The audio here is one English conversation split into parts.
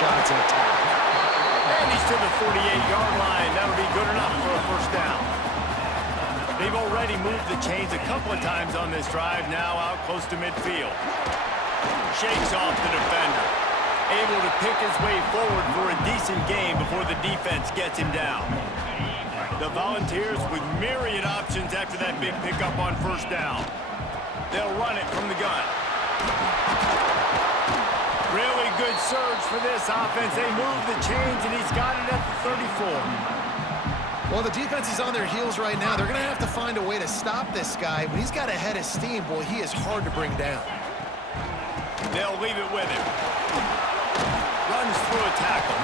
shots and attack. And he's to the 48-yard line. That'll be good enough for a first down. They've already moved the chains a couple of times on this drive, now out close to midfield. Shakes off the defender. Able to pick his way forward for a decent gain before the defense gets him down. The Volunteers with myriad options after that big pickup on first down. They'll run it from the gun. Really good surge for this offense. They move the chains, and he's got it at the 34. Well, the defense is on their heels right now. They're going to have to find a way to stop this guy. When he's got a head of steam, boy, he is hard to bring down. They'll leave it with him. Runs through a tackle.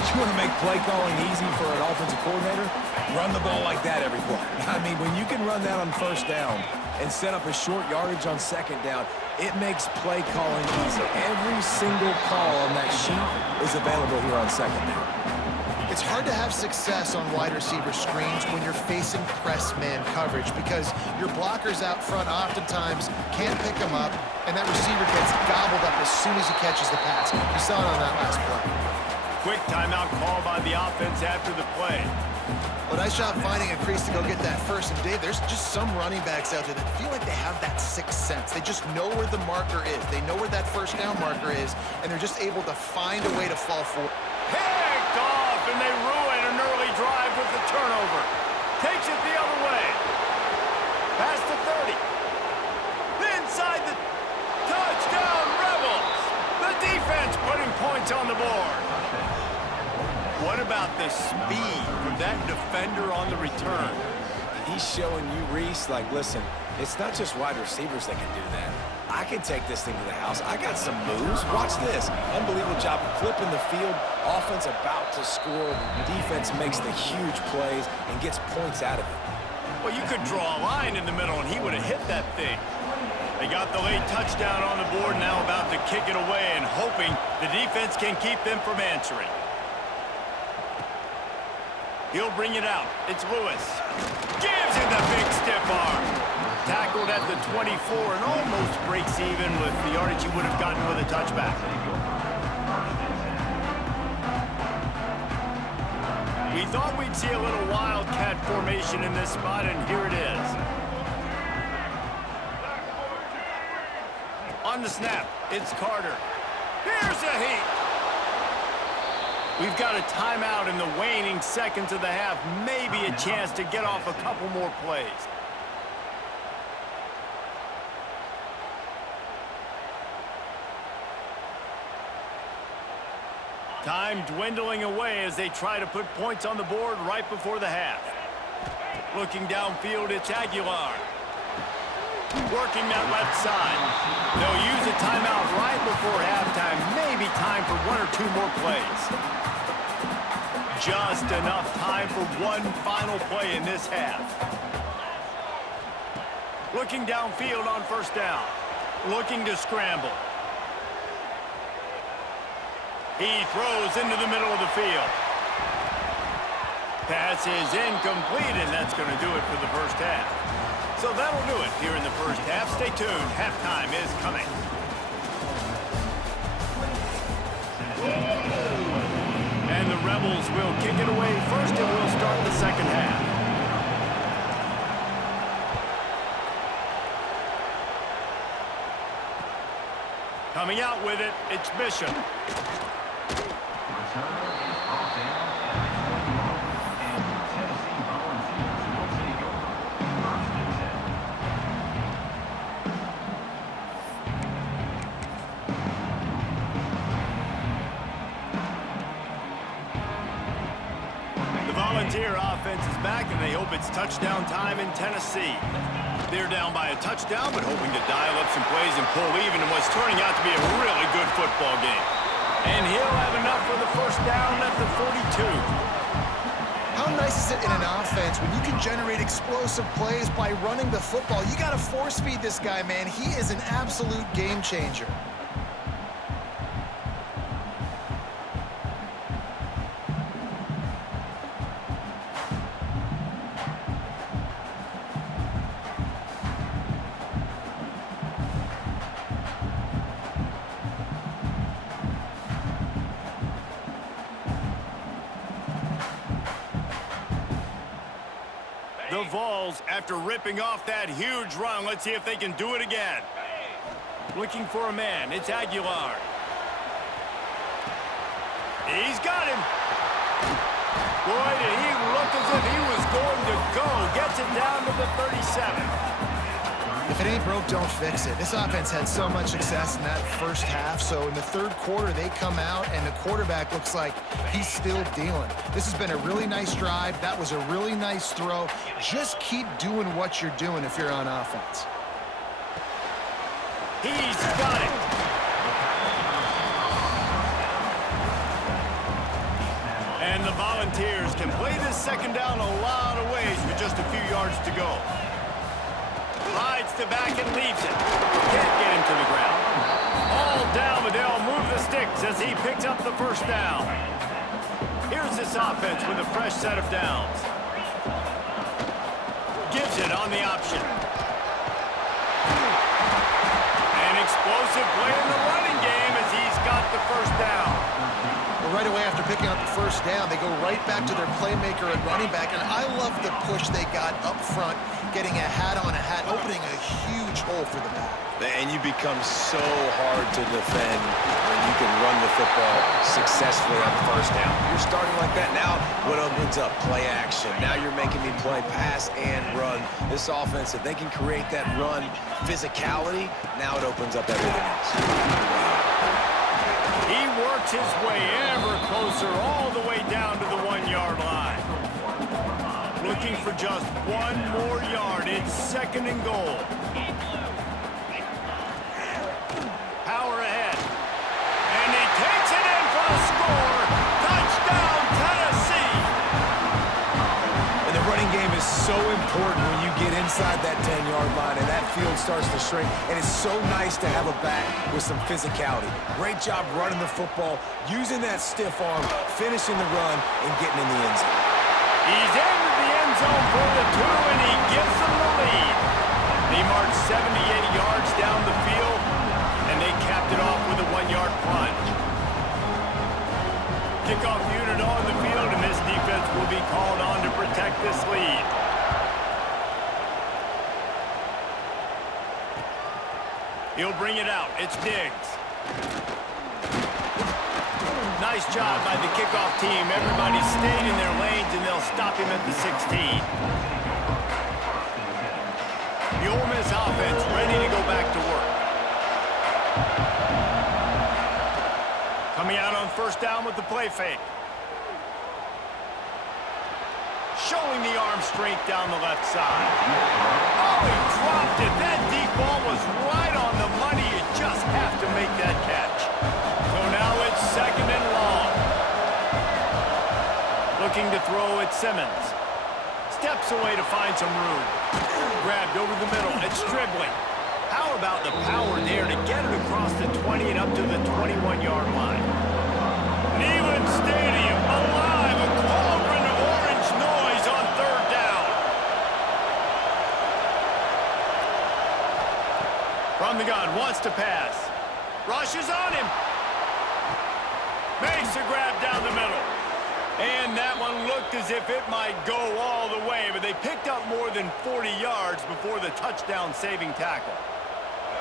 You want to make play calling easy for an offensive coordinator? Run the ball like that every play. I mean, when you can run that on first down and set up a short yardage on second down, it makes play calling easy. Every single call on that sheet is available here on second down. It's hard to have success on wide receiver screens when you're facing press man coverage because your blockers out front oftentimes can't pick them up, and that receiver gets gobbled up as soon as he catches the pass. You saw it on that last play. Quick timeout call by the offense after the play. Well, nice job finding a crease to go get that first. And, Dave, there's just some running backs out there that feel like they have that sixth sense. They just know where the marker is. They know where that first down marker is, and they're just able to find a way to fall forward. Picked off, and they ruin an early drive with the turnover. Takes it the other way. Past the 30. Inside the touchdown Rebels. The defense putting points on the board. What about the speed from that defender on the return? He's showing you, Reese, like, listen, it's not just wide receivers that can do that. I can take this thing to the house. I got some moves. Watch this. Unbelievable job flipping the field. Offense about to score. Defense makes the huge plays and gets points out of it. Well, you could draw a line in the middle, and he would have hit that thing. They got the late touchdown on the board, now about to kick it away and hoping the defense can keep them from answering. He'll bring it out. It's Lewis. Gives it the big stiff arm. Tackled at the 24 and almost breaks even with the yardage he would have gotten with a touchback. We thought we'd see a little wildcat formation in this spot, and here it is. On the snap, it's Carter. Here's a heat. We've got a timeout in the waning seconds of the half. Maybe a chance to get off a couple more plays. Time dwindling away as they try to put points on the board right before the half. Looking downfield, it's Aguilar. Working that left side. They'll use a timeout right before halftime. Maybe time for one or two more plays. Just enough time for one final play in this half. Looking downfield on first down. Looking to scramble. He throws into the middle of the field. Pass is incomplete, and that's going to do it for the first half. So that'll do it here in the first half. Stay tuned. Halftime is coming. And the Rebels will kick it away first, and we'll start the second half. Coming out with it, it's Bishop. Volunteer offense is back, and they hope it's touchdown time in Tennessee. They're down by a touchdown, but hoping to dial up some plays and pull even in what's turning out to be a really good football game. And he'll have enough for the first down at the 42. How nice is it in an offense when you can generate explosive plays by running the football? You got to force feed this guy, man. He is an absolute game changer. The Vols, after ripping off that huge run, let's see if they can do it again. Looking for a man, it's Aguilar. He's got him. Boy, did he look as if he was going to go. Gets it down to the 37. If it ain't broke, don't fix it. This offense had so much success in that first half, so in the third quarter, they come out, and the quarterback looks like he's still dealing. This has been a really nice drive. That was a really nice throw. Just keep doing what you're doing if you're on offense. He's got it. And the Volunteers can play this second down a lot of ways with just a few yards to go. Hides the back and leaves it. Can't get him to the ground. All down, but they'll move the sticks as he picks up the first down. Here's this offense with a fresh set of downs. Gives it on the option. An explosive play in the running game as he's got the first down. Well, right away after picking up the first down, they go right back to their playmaker at running back, and I love the push they got up front, getting a hat on a hat, opening a huge hole for the back. And you become so hard to defend when you can run the football successfully on the first down. You're starting like that. Now what opens up? Play action. Now you're making me play pass and run. This offense, if they can create that run physicality, now it opens up everything else. He works his way ever closer all the way down to the 1-yard line. Looking for just one more yard. It's second and goal. Power ahead. And he takes it in for the score. Touchdown, Tennessee. And the running game is so important when you get inside that 10-yard line and that field starts to shrink. And it's so nice to have a back with some physicality. Great job running the football, using that stiff arm, finishing the run, and getting in the end zone. He's into the end zone for the 2, and he gives them the lead. They march 70-80 yards down the field, and they capped it off with a 1-yard plunge. Kickoff unit on the field, and this defense will be called on to protect this lead. He'll bring it out. It's Diggs. Nice job by the kickoff team. Everybody stayed in their lanes, and they'll stop him at the 16. The Ole Miss offense ready to go back to work. Coming out on first down with the play fake. Showing the arm strength down the left side. Oh, he dropped it. That deep ball was right on the money. You just have to make that catch. So now it's second and long. Looking to throw at Simmons. Steps away to find some room. Grabbed over the middle. It's dribbling. How about the power there to get it across the 20 and up to the 21-yard line? Neyland Stadium alive. A cauldron of orange noise on third down. From the gun, wants to pass. Rushes on him. Makes a grab down the middle. And that one looked as if it might go all the way, but they picked up more than 40 yards before the touchdown-saving tackle.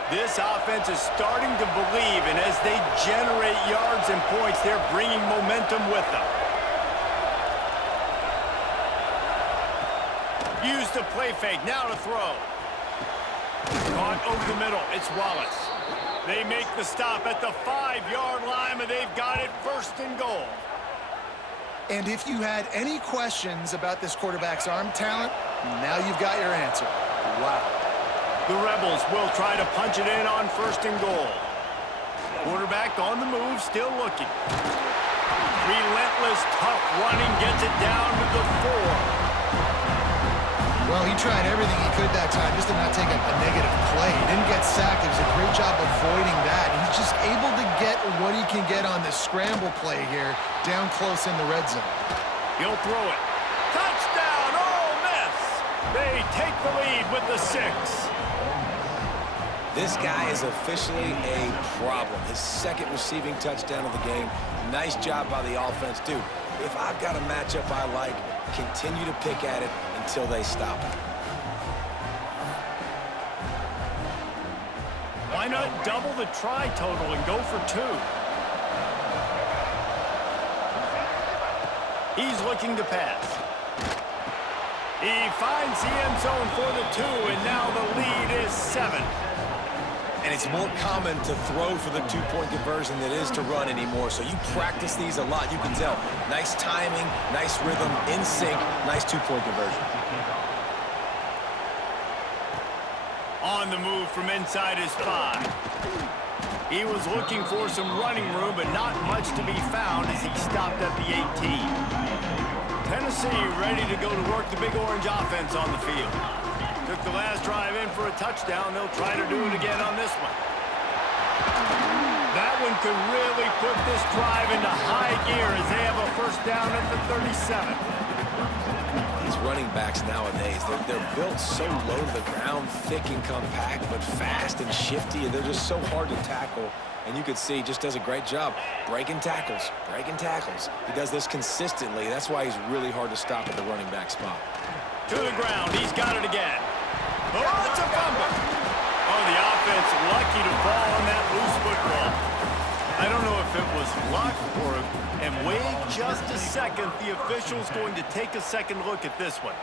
This offense is starting to believe, and as they generate yards and points, they're bringing momentum with them. Use the play fake, now to throw. Caught over the middle, it's Wallace. They make the stop at the 5-yard line, and they've got it first and goal. And if you had any questions about this quarterback's arm talent, now you've got your answer. Wow. The Rebels will try to punch it in on first and goal. Quarterback on the move, still looking. Relentless, tough running, gets it down to the 4. Well, he tried everything he could that time just to not take a negative play. He didn't get sacked. It was a great job avoiding that. He's just able to get what he can get on this scramble play here down close in the red zone. He'll throw it. Touchdown, Ole Miss! They take the lead with the 6. This guy is officially a problem. His second receiving touchdown of the game. Nice job by the offense, dude. If I've got a matchup I like, continue to pick at it until they stop it. Why not double the try total and go for 2? He's looking to pass. He finds the end zone for the 2, and now the lead is 7. And it's more common to throw for the 2-point conversion than it is to run anymore. So you practice these a lot. You can tell. Nice timing, nice rhythm, in sync, nice 2-point conversion. On the move from inside his 5. He was looking for some running room, but not much to be found as he stopped at the 18. Tennessee ready to go to work the Big Orange offense on the field. Took the last drive in for a touchdown. They'll try to do it again on this one. That one could really put this drive into high gear as they have a first down at the 37. These running backs nowadays, they're built so low to the ground, thick and compact, but fast and shifty, and they're just so hard to tackle. And you can see he just does a great job breaking tackles, breaking tackles. He does this consistently. That's why he's really hard to stop at the running back spot. To the ground. He's got it again. Oh, it's a fumble. Oh, the offense lucky to fall on that loose football. I don't know if it was luck or... And wait just a second. The official's going to take a second look at this one.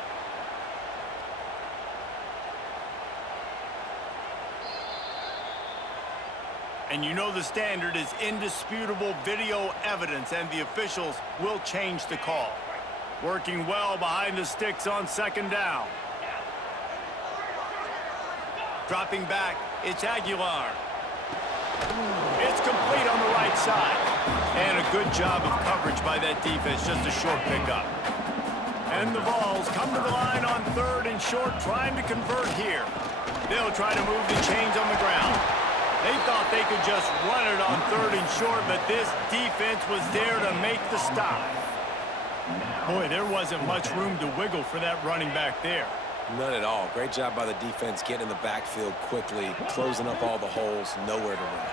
And you know the standard is indisputable video evidence, and the officials will change the call. Working well behind the sticks on second down. Dropping back, it's Aguilar. It's complete on the right side. And a good job of coverage by that defense, just a short pickup. And the Vols come to the line on 3rd and short, trying to convert here. They'll try to move the chains on the ground. They thought they could just run it on 3rd and short, but this defense was there to make the stop. Boy, there wasn't much room to wiggle for that running back there. None at all. Great job by the defense getting in the backfield quickly, closing up all the holes, nowhere to run.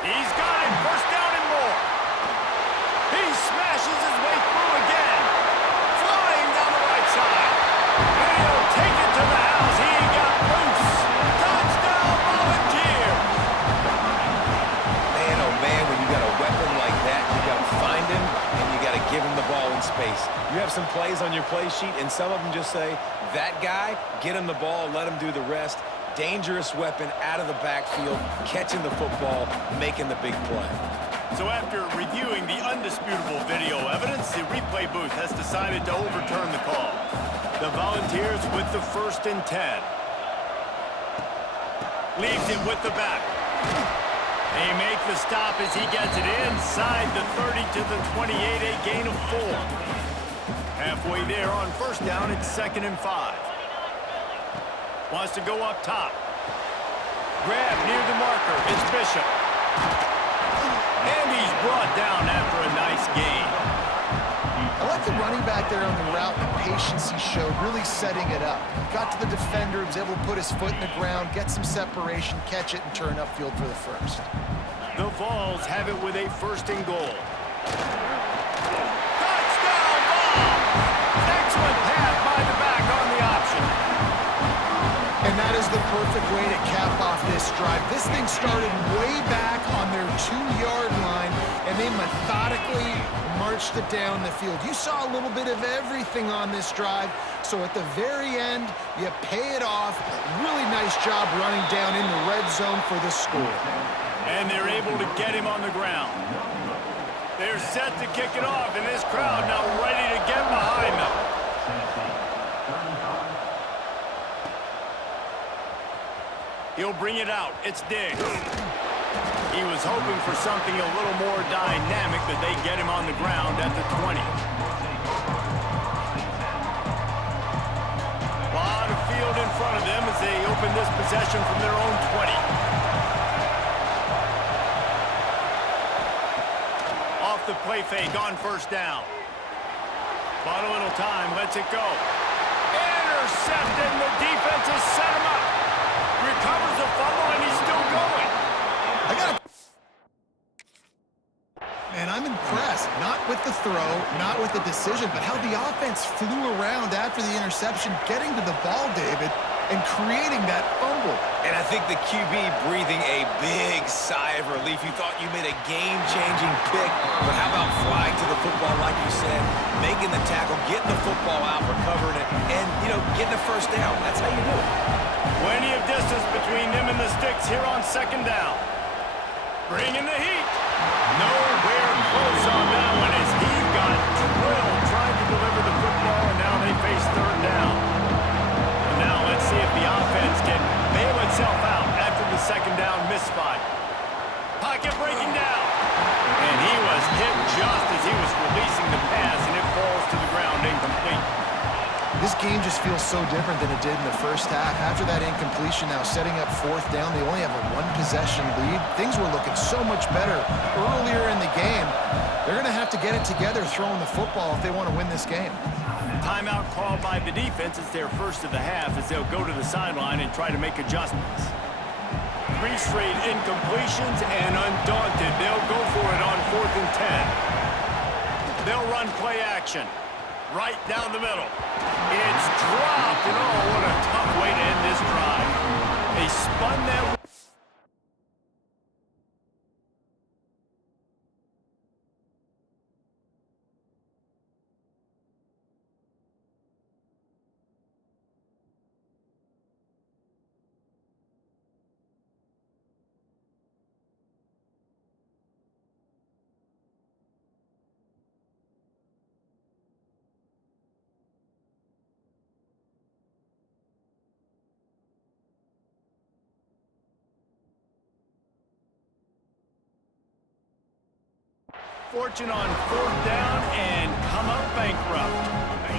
He's got it, first down and more. He smashes his way through again. Flying down the right side. And he'll take it to the house. He got loose. Touchdown, Volunteers. Man, oh man, when you got a weapon like that, you got to find him and you got to give him the ball in space. You have some plays on your play sheet, and some of them just say, that guy, get him the ball, let him do the rest. Dangerous weapon out of the backfield, catching the football, making the big play. So after reviewing the undisputable video evidence, the replay booth has decided to overturn the call. The Volunteers with the 1st and 10. Leaves it with the back. They make the stop as he gets it inside the 30 to the 28, a gain of 4. Halfway there on first down, it's 2nd and 5. Wants to go up top. Grab near the marker. It's Bishop. And he's brought down after a nice gain. I like the running back there on the route, the patience he showed, really setting it up. Got to the defender, was able to put his foot in the ground, get some separation, catch it, and turn upfield for the first. The Vols have it with a 1st and goal. Touchdown, Vols! Excellent pass by the back on the option. And that is the perfect way to cap off this drive. This thing started way back on their 2-yard line, and they methodically marched it down the field. You saw a little bit of everything on this drive, so at the very end, you pay it off. Really nice job running down in the red zone for the score. And they're able to get him on the ground. They're set to kick it off, and this crowd now ready to get behind them. He'll bring it out. It's Diggs. He was hoping for something a little more dynamic, but they get him on the ground at the 20. A lot of field in front of them as they open this possession from their own 20. Off the play fake on first down. Bought a little time, lets it go. Intercepted, and the defense has set him up. Recovers the fumble, and he's still going. And I'm impressed, not with the throw, not with the decision, but how the offense flew around after the interception, getting to the ball, David, and creating that fumble. And I think the QB breathing a big sigh of relief. You thought you made a game-changing pick, but how about flying to the football, like you said, making the tackle, getting the football out, recovering it, and, getting the first down. That's how you do it. Plenty of distance between them and the sticks here on second down. Bringing the heat. Nowhere close on that one as he got drilled trying to deliver the football, and now they face third down. And now let's see if the offense can bail itself out after the second down misfire. Pocket breaking down. And he was hit just as he was releasing the pass, and it falls to the ground incomplete. This game just feels so different than it did in the first half. After that incompletion, now setting up fourth down, they only have a one-possession lead. Things were looking so much better earlier in the game. They're going to have to get it together throwing the football if they want to win this game. Timeout called by the defense. It's their first of the half as they'll go to the sideline and try to make adjustments. 3 straight incompletions, and undaunted, they'll go for it on 4th and 10. They'll run play action. Right down the middle. It's dropped, and oh, what a tough way to end this drive. They spun that. Fortune on 4th down and come up bankrupt.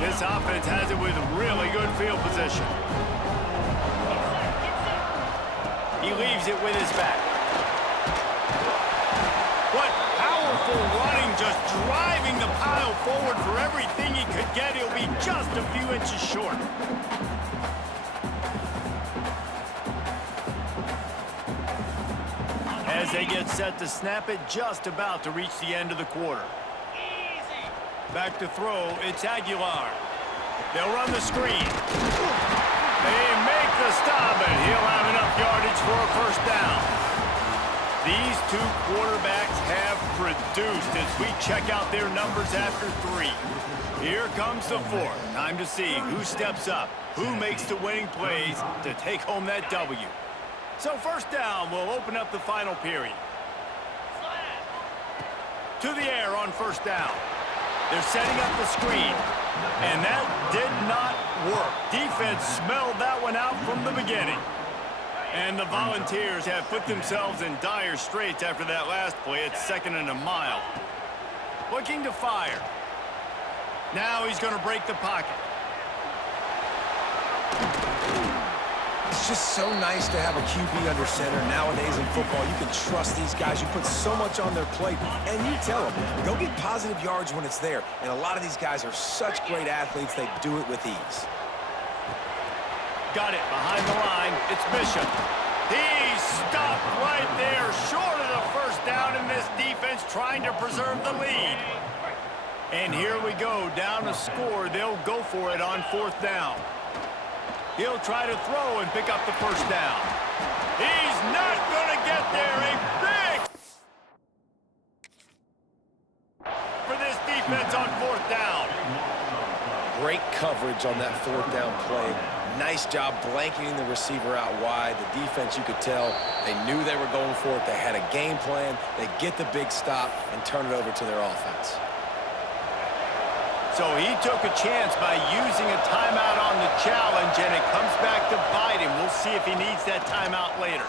This offense has it with really good field position. He leaves it with his back. What powerful running, just driving the pile forward for everything he could get. He'll be just a few inches short. As they get set to snap it, just about to reach the end of the quarter. Back to throw, it's Aguilar. They'll run the screen. They make the stop, and he'll have enough yardage for a first down. These two quarterbacks have produced as we check out their numbers after 3. Here comes the 4th. Time to see who steps up, who makes the winning plays to take home that W. So first down will open up the final period. To the air on first down. They're setting up the screen. And that did not work. Defense smelled that one out from the beginning. And the Volunteers have put themselves in dire straits after that last play. It's 2nd and a mile. Looking to fire. Now he's going to break the pocket. It's just so nice to have a QB under center. Nowadays in football, you can trust these guys. You put so much on their plate, and you tell them, go get positive yards when it's there. And a lot of these guys are such great athletes, they do it with ease. Got it behind the line. It's Bishop. He's stopped right there, short of the first down in this defense, trying to preserve the lead. And here we go, down a score. They'll go for it on 4th down. He'll try to throw and pick up the first down. He's not going to get there. A big for this defense on 4th down. Great coverage on that 4th down play. Nice job blanketing the receiver out wide. The defense, you could tell, they knew they were going for it. They had a game plan. They get the big stop and turn it over to their offense. So he took a chance by using a timeout on the challenge, and it comes back to bite him. We'll see if he needs that timeout later.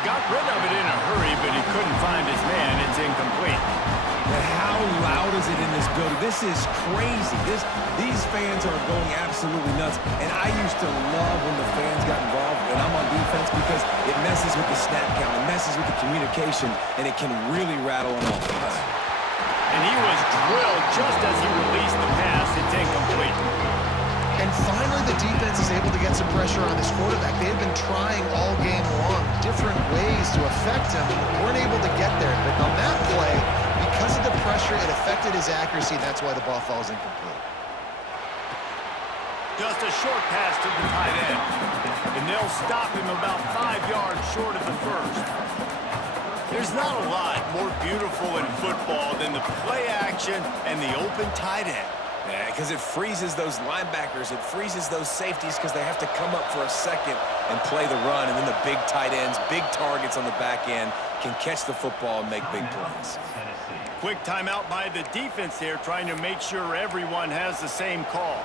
Got rid of it in a hurry, but he couldn't find his man. It's incomplete. And how loud is it in this building? This is crazy. These fans are going absolutely nuts. And I used to love when the fans got involved when I'm on defense because it messes with the snap count, it messes with the communication, and it can really rattle an offense. And he was drilled just as he released the pass. It's incomplete. And finally, the defense is able to get some pressure on this quarterback. They've been trying all game long different ways to affect him, and weren't able to get there. But on that play, limited his accuracy, and that's why the ball falls incomplete. Just a short pass to the tight end. And they'll stop him about 5 yards short of the first. There's not a lot more beautiful in football than the play action and the open tight end. Yeah, because it freezes those linebackers. It freezes those safeties because they have to come up for a second and play the run. And then the big tight ends, big targets on the back end, can catch the football and make big plays. Quick timeout by the defense there, trying to make sure everyone has the same call.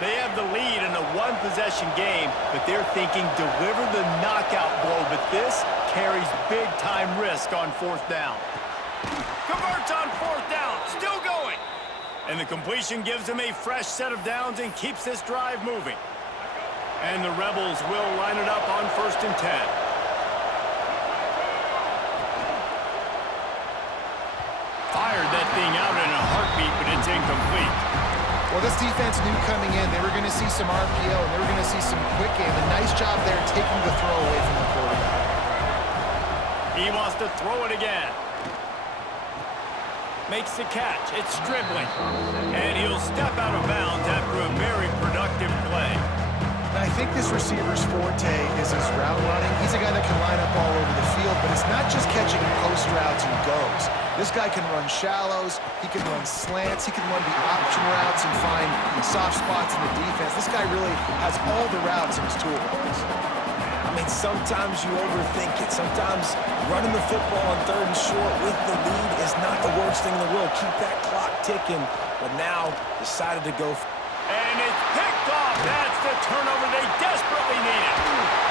They have the lead in a one-possession game, but they're thinking deliver the knockout blow. But this carries big-time risk on fourth down. Converts on fourth down, still going. And the completion gives them a fresh set of downs and keeps this drive moving. And the Rebels will line it up on 1st and 10. Fired that thing out in a heartbeat, but it's incomplete. Well, this defense knew coming in they were going to see some RPO and they were going to see some quick game. A nice job there taking the throw away from the quarterback. He wants to throw it again. Makes the catch. It's Stribling. And he'll step out of bounds after a very productive play. And I think this receiver's forte is his route running. He's a guy that can line up all over the field, but it's not just catching post routes and goes. This guy can run shallows, he can run slants, he can run the option routes and find soft spots in the defense. This guy really has all the routes in his toolbox. I mean, sometimes you overthink it. Sometimes running the football on 3rd and short with the lead is not the worst thing in the world. Keep that clock ticking, but now decided to go. And it's picked off. That's the turnover they desperately needed.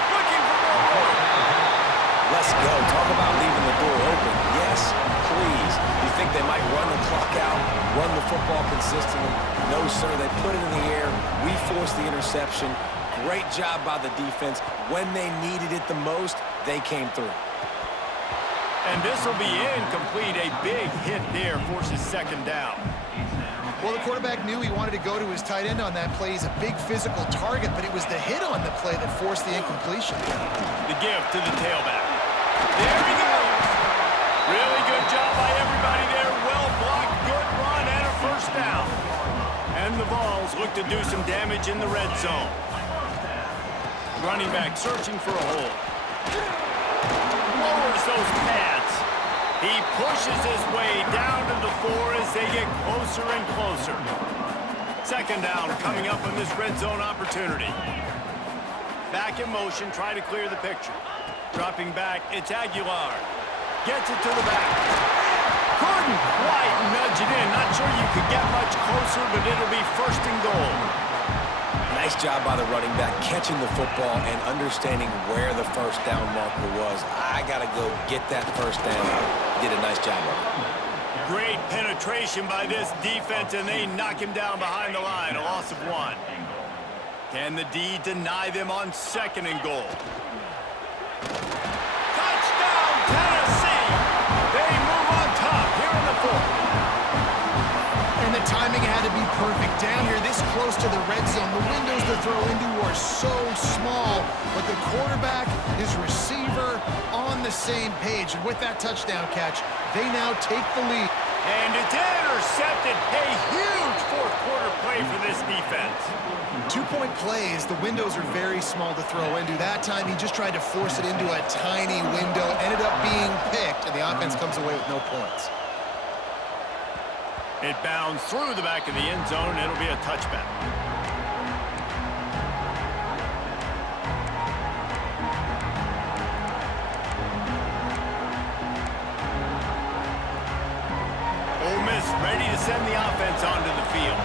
Looking for more work. Let's go. Talk about leaving the door open. Yes, please. You think they might run the clock out, run the football consistently? No, sir. They put it in the air. We forced the interception. Great job by the defense. When they needed it the most, they came through. And this will be incomplete. A big hit there forces 2nd down. Well, the quarterback knew he wanted to go to his tight end on that play. He's a big physical target, but it was the hit on the play that forced the incompletion. The give to the tailback. There he goes. Really good job by everybody there. Well blocked, good run, and a 1st down. And the Vols look to do some damage in the red zone. Running back searching for a hole. Lowers those pads. He pushes his way down to the 4 as they get closer and closer. 2nd down coming up on this red zone opportunity. Back in motion, try to clear the picture. Dropping back, it's Aguilar. Gets it to the back. Couldn't quite nudge it in. Not sure you could get much closer, but it'll be 1st and goal. Nice job by the running back, catching the football and understanding where the 1st down marker was. I got to go get that 1st down. Did a nice job of it. Great penetration by this defense, and they knock him down behind the line. A loss of 1. Can the D deny them on 2nd and goal? Touchdown, Tennessee! They move on top here in the 4th. And the timing had to be perfect. Down here, this close to the red zone, the windows to throw into are so small, but the quarterback, his receiver, on the same page. And with that touchdown catch, they now take the lead. And it's intercepted. A huge 4th quarter play for this defense. 2-point plays, the windows are very small to throw into. That time, he just tried to force it into a tiny window, ended up being picked, and the offense comes away with no points. It bounds through the back of the end zone, and it'll be a touchback. Ole Miss ready to send the offense onto the field.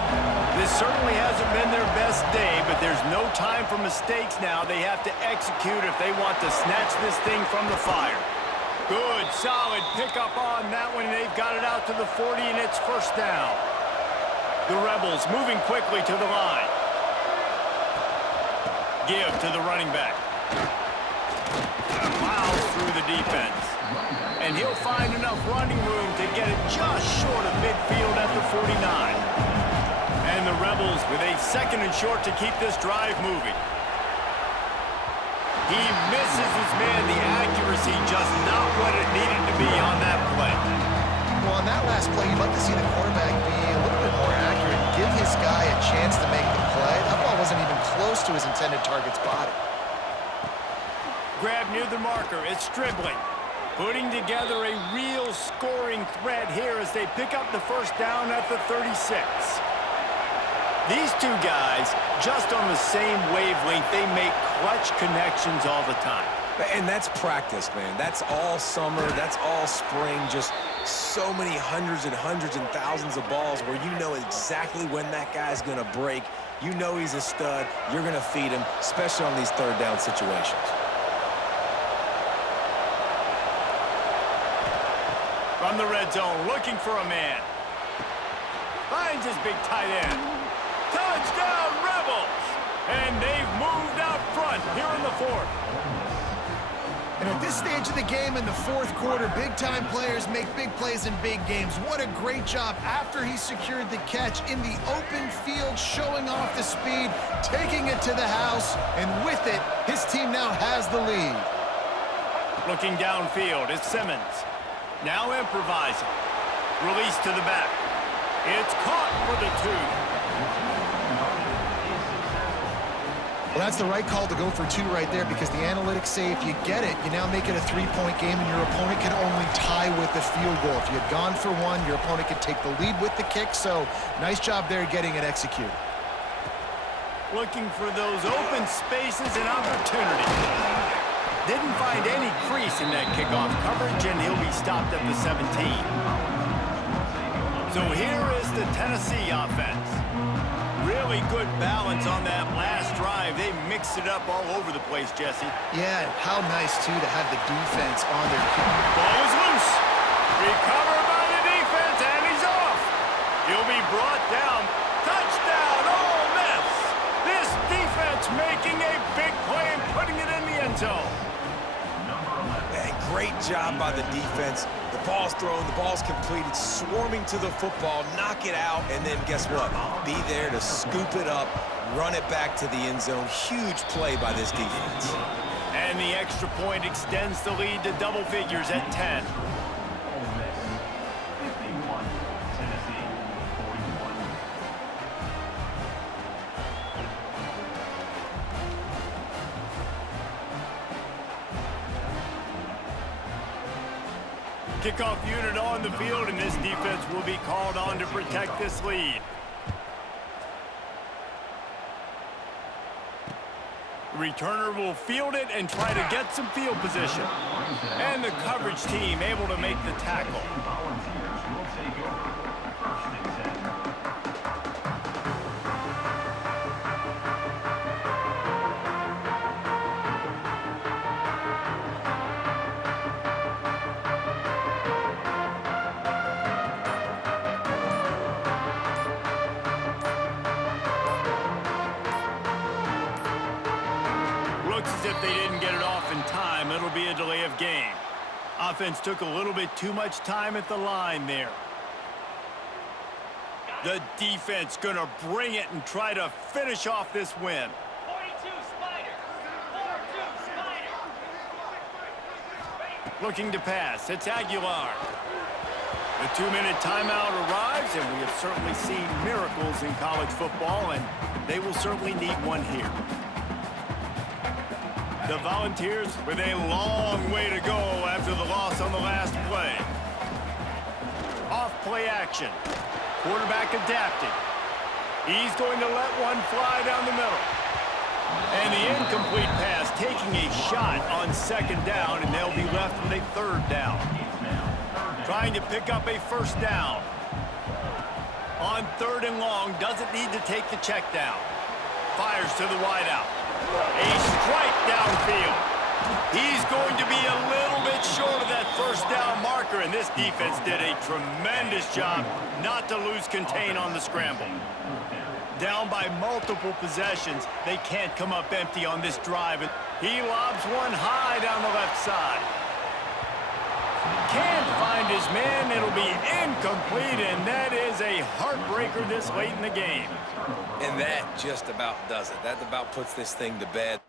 This certainly hasn't been their best day, but there's no time for mistakes now. They have to execute if they want to snatch this thing from the fire. Good, solid pickup on that one. They've got it out to the 40, and it's 1st down. The Rebels moving quickly to the line. Give to the running back. Plows through the defense. And he'll find enough running room to get it just short of midfield at the 49. And the Rebels with a 2nd and short to keep this drive moving. He misses his man. The accuracy just not what it needed to be on that play. Well, on that last play, you'd like to see the quarterback be a little bit more accurate, give his guy a chance to make the play. That ball wasn't even close to his intended target's body. Grab near the marker. It's Stribling. Putting together a real scoring threat here as they pick up the first down at the 36. These two guys, just on the same wavelength, they make clutch connections all the time. And that's practice, man. That's all summer. That's all spring. Just so many hundreds and thousands of balls where you know exactly when that guy's going to break. You know he's a stud. You're going to feed him, especially on these third down situations. From the red zone, looking for a man. Finds his big tight end. Touchdown, Rebels! And they've moved out front here in the fourth. And at this stage of the game in the fourth quarter, big-time players make big plays in big games. What a great job after he secured the catch in the open field, showing off the speed, taking it to the house, and with it, his team now has the lead. Looking downfield, it's Simmons. Now improvising. Release to the back. It's caught for the 2. Well, that's the right call to go for 2 right there, because the analytics say if you get it, you now make it a 3-point game and your opponent can only tie with the field goal. If you had gone for 1, your opponent could take the lead with the kick, so nice job there getting it executed. Looking for those open spaces and opportunity. Didn't find any crease in that kickoff coverage, and he'll be stopped at the 17. So here is the Tennessee offense. Really good balance on that last drive. They mixed it up all over the place, Jesse. Yeah, how nice, too, to have the defense on their feet. Ball is loose. Recovered by the defense, and he's off. He'll be brought down. Touchdown, Ole Miss. This defense making a big play and putting it in the end zone. Hey, great job by the defense. The ball's thrown, the ball's completed, swarming to the football, knock it out, and then guess what? Be there to scoop it up, run it back to the end zone. Huge play by this defense. And the extra point extends the lead to double figures at 10. Kickoff unit on the field, and this defense will be called on to protect this lead. The returner will field it and try to get some field position. And the coverage team able to make the tackle. Looks as if they didn't get it off in time. It'll be a delay of game. Offense took a little bit too much time at the line there. The defense gonna bring it and try to finish off this win. 42 Spider. 42 Spider. Looking to pass. It's Aguilar. The 2-minute timeout arrives, and we have certainly seen miracles in college football, and they will certainly need one here. The Volunteers with a long way to go after the loss on the last play. Off play action. Quarterback adapted. He's going to let one fly down the middle. And the incomplete pass taking a shot on 2nd down, and they'll be left with a 3rd down. Trying to pick up a 1st down. On 3rd and long, doesn't need to take the check down. Fires to the wideout. A strike downfield. He's going to be a little bit short of that 1st down marker, and this defense did a tremendous job not to lose contain on the scramble. Down by multiple possessions, they can't come up empty on this drive. He lobs one high down the left side. Can't find his man. It'll be incomplete, and that is a heartbreaker this late in the game. And that just about does it. That about puts this thing to bed.